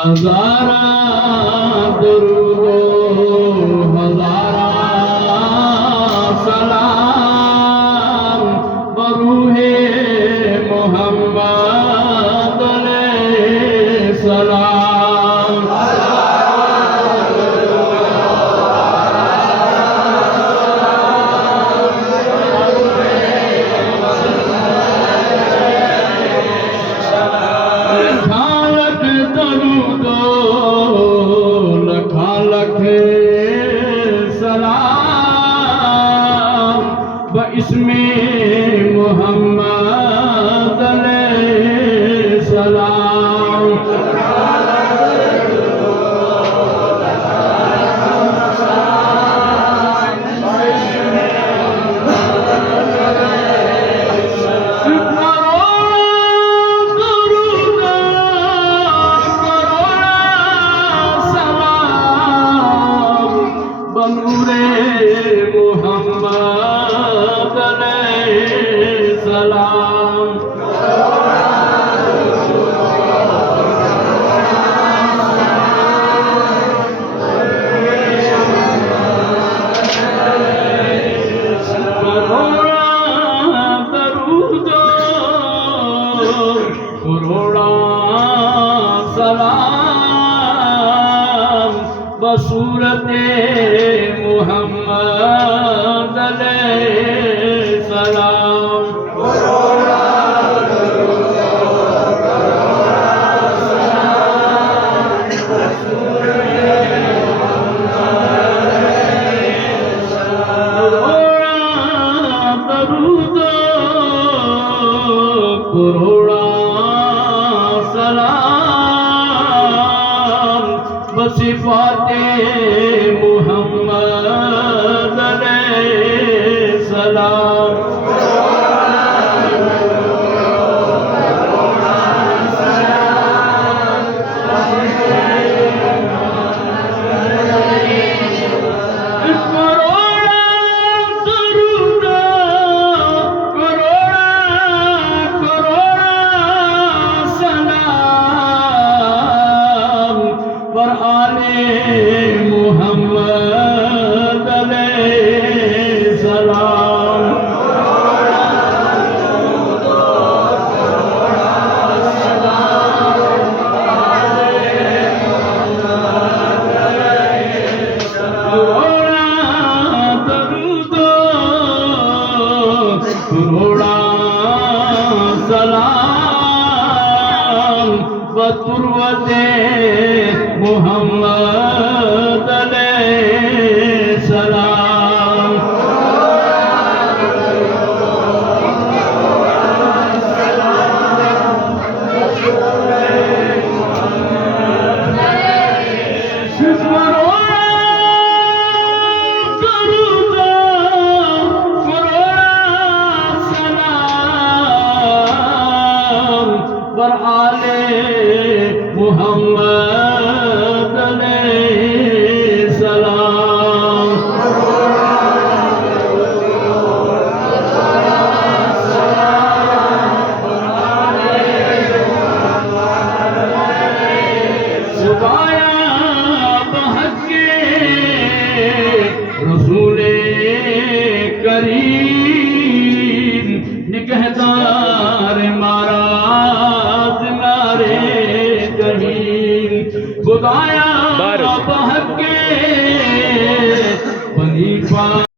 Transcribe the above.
हजारा दुरूद हजारा सलाम बरूहे मोहम्मद अलैहि सलाम। इसमें मोहम्मद अलैहि सलाम। बनूरे मोहम्मद अलैहि सलाम। करोड़ा सलाम बसूरते मोहम्मद अलैहि सलाम। करोड़ा सलाम बसिफाते मोहम्मद अलैहि सलाम। मोहम्मद अलैहि सलाम। करोड़ा सलाम बतुर्वते मोहम्मद अलैहि सलाम। पर आले मोहम्मद अलैहि सलाम। खुदाया बहके रसूले करीम निगहदार मारा खुदाया बहके